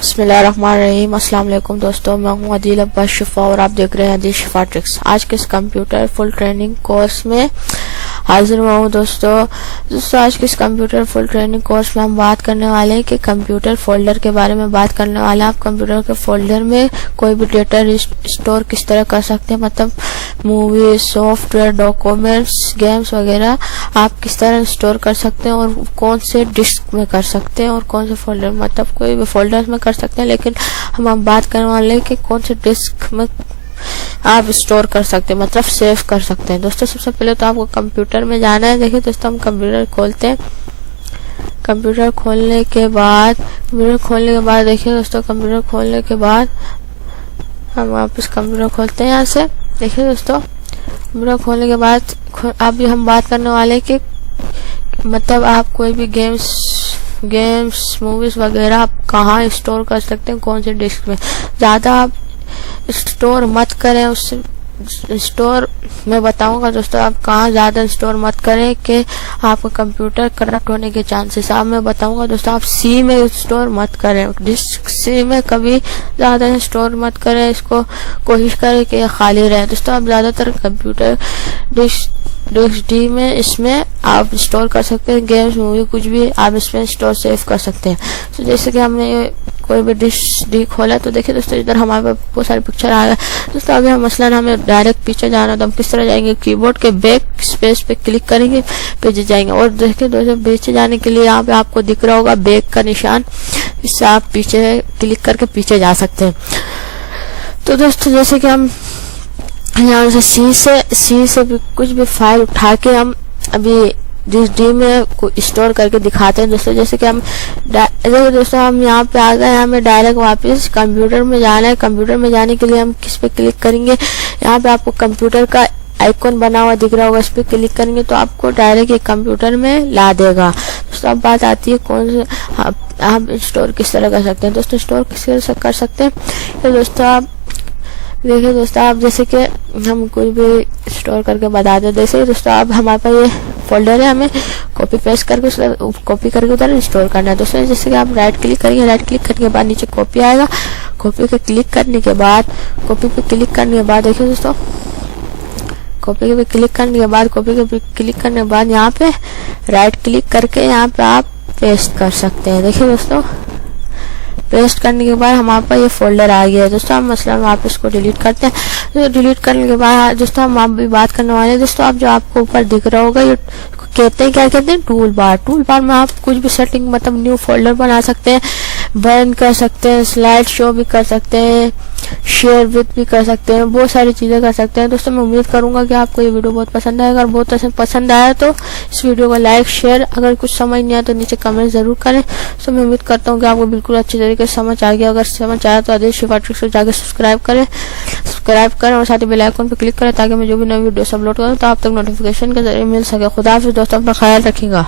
بسم اللہ الرحمن الرحیم۔ السلام علیکم دوستوں، میں ہوں adeel شفا اور آپ دیکھ رہے ہیں adeel شفا ٹرکس۔ آج کے اس کمپیوٹر فل ٹریننگ کورس میں حاضر ہوا ہوں دوستوں۔ آج کے اس کمپیوٹر فل ٹریننگ کورس میں ہم بات کرنے والے ہیں کہ کمپیوٹر فولڈر کے بارے میں بات کرنے والے ہیں۔ آپ کمپیوٹر کے فولڈر میں کوئی بھی ڈیٹا اسٹور کس طرح کر سکتے ہیں، مطلب movies, soft where, documents, games وغیرہ آپ کس طرح اسٹور کر سکتے ہیں اور کون سے ڈسک میں کر سکتے ہیں اور کون سے فولڈر، مطلب کوئی بھی فولڈر میں کر سکتے ہیں، لیکن ہم بات کرنے والے ہیں کہ کون سے ڈسک میں آپ اسٹور کر سکتے ہیں، مطلب سیو کر سکتے ہیں۔ دوستوں سب سے پہلے تو آپ کو کمپیوٹر میں جانا ہے۔ دیکھیں دوستوں، ہم کمپیوٹر کھولتے ہیں۔ کمپیوٹر کھولنے کے بعد دیکھیں دوستوں، کمپیوٹر کھولنے کے بعد ہم واپس کمپیوٹر کھولتے ہیں یہاں سے۔ دیکھیں دوستوں، کمپیوٹر کھولنے کے بعد اب ہم بات کرنے والے ہیں کہ مطلب آپ کوئی بھی گیمز موویز وغیرہ آپ کہاں اسٹور کر سکتے ہیں، کون سے ڈسک میں۔ زیادہ آپ اسٹور مت کریں، اس اسٹور میں بتاؤں گا دوستوں، آپ کہاں زیادہ اسٹور مت کریں کہ آپ کا کمپیوٹر کرپٹ ہونے کے چانسز۔ اب میں بتاؤں گا دوستوں، آپ سی میں اسٹور مت کریں، ڈسک سی میں کبھی زیادہ اسٹور مت کریں، اس کو کوشش کریں کہ خالی رہے۔ دوستوں آپ زیادہ تر کمپیوٹر ڈسک ڈی میں اس میں آپ اسٹور کر سکتے ہیں، گیمز مووی کچھ بھی آپ اس میں اسٹور سیو کر سکتے ہیں۔ تو جیسے کہ ہم نے کوئی بھی ڈی کھولا تو دیکھیں دوستوں، ادھر ہمارے پاس بہت سارے پکچر آ گئے۔ دوستوں ابھی ہم مثلاً ہمیں ڈائریکٹ پیچھے جانا تو ہم کس طرح جائیں گے، کی بورڈ کے بیک اسپیس پہ کلک کریں گے، پیچھے جائیں گے۔ اور دیکھیں دوستوں، پیچھے جانے کے لیے یہاں پہ آپ کو دکھ رہا ہوگا بیک کا نشان، اس سے آپ پیچھے کلک کر کے پیچھے جا سکتے ہیں۔ تو دوستوں جیسے کہ ہم یہاں سے سی سے بھی کچھ بھی فائل اٹھا کے ہم ابھی ڈسک ڈی میں اسٹور کر کے دکھاتے ہیں دوستوں۔ جیسے کہ ہم یہاں پہ آ گئے، ہمیں ڈائریکٹ واپس کمپیوٹر میں جانا ہے۔ کمپیوٹر میں جانے کے لیے ہم کس پہ کلک کریں گے، یہاں پہ آپ کو کمپیوٹر کا آئیکن بنا ہوا دکھ رہا ہوگا، اس پہ کلک کریں گے تو آپ کو ڈائریکٹ یہ کمپیوٹر میں لا دے گا۔ دوستوں اب بات آتی ہے کون سے آپ اسٹور کس طرح کر سکتے ہیں۔ دوستوں اسٹور کس طرح سے کر سکتے ہیں، تو دوستوں آپ دیکھیں دوستوں، آپ جیسے کہ ہم کوئی بھی اسٹور کر کے بتا دیں، جیسے دوستوں آپ ہمارے پاس یہ فولڈر ہے، ہمیں کاپی پیسٹ کر کے ادھر اسٹور کرنا ہے۔ دوستوں جیسے کہ آپ رائٹ کلک کریں گے، رائٹ کلک کرنے کے بعد نیچے کاپی آئے گا، کاپی پہ کلک کرنے کے بعد دیکھیں دوستوں، کاپی پہ کلک کرنے کے بعد یہاں پہ رائٹ کلک کر کے یہاں پہ آپ پیسٹ کر سکتے ہیں۔ دیکھیں دوستوں، پیسٹ کرنے کے بعد ہمارے پاس یہ فولڈر آ گیا ہے۔ دوستوں ہم مثلاً آپ اس کو ڈیلیٹ کرتے ہیں۔ ڈیلیٹ کرنے کے بعد دوستوں ہم آپ بھی بات کرنے والے ہیں۔ دوستوں آپ جو آپ کو اوپر دکھ رہا ہوگا، یہ کیا کہتے ہیں، ٹول بار میں آپ کچھ بھی سیٹنگ، مطلب نیو فولڈر بنا سکتے ہیں، برن کر سکتے ہیں، سلائڈ شو بھی کر سکتے ہیں، شیئر وتھ بھی کر سکتے ہیں، بہت ساری چیزیں کر سکتے ہیں۔ دوستوں میں امید کروں گا کہ آپ کو یہ ویڈیو بہت پسند آئے گا، اور بہت پسند آیا تو اس ویڈیو کو لائک شیئر، اگر کچھ سمجھ نہیں آیا تو نیچے کمنٹ ضرور کریں۔ تو میں امید کرتا ہوں کہ آپ کو بالکل اچھی طریقے سے سمجھ آ گیا۔ اگر سمجھ آیا تو adeel شفا ٹرکس کو جا کے سبسکرائب کریں اور ساتھ ہی بیل آئیکن پہ کلک کریں تاکہ میں جو بھی نئی ویڈیوز اپلوڈ کروں تو آپ تک نوٹیفیکیشن کے ذریعے مل سکے۔ خدا حافظ دوستوں، اپنا خیال رکھیے گا۔